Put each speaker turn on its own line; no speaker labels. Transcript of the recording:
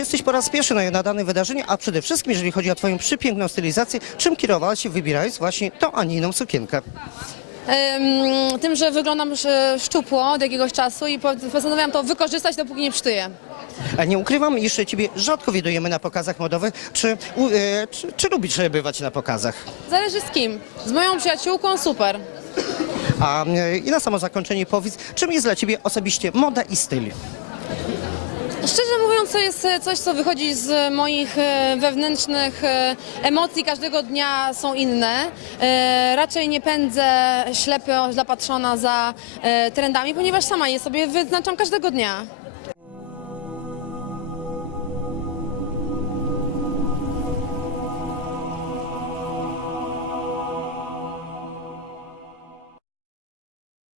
jesteś po raz pierwszy na, na danym wydarzeniu, a przede wszystkim, jeżeli chodzi o Twoją przypiękną stylizację, czym kierowałaś się wybierając właśnie tą Aniną sukienkę?
Em, tym, że wyglądam sz- szczupło od jakiegoś czasu i po- postanowiłam to wykorzystać, dopóki nie przytyję.
A nie ukrywam, jeszcze Ciebie rzadko widujemy na pokazach modowych. Czy, u, e, czy, czy lubisz e, bywać na pokazach?
Zależy z kim. Z moją przyjaciółką super.
A e, i na samo zakończenie powiedz, czym jest dla Ciebie osobiście moda i styl?
Szczerze mówiąc, to jest e, coś, co wychodzi z moich e, wewnętrznych e, emocji. Każdego dnia są inne. E, Raczej nie pędzę ślepo, zapatrzona za e, trendami, ponieważ sama je sobie wyznaczam każdego dnia.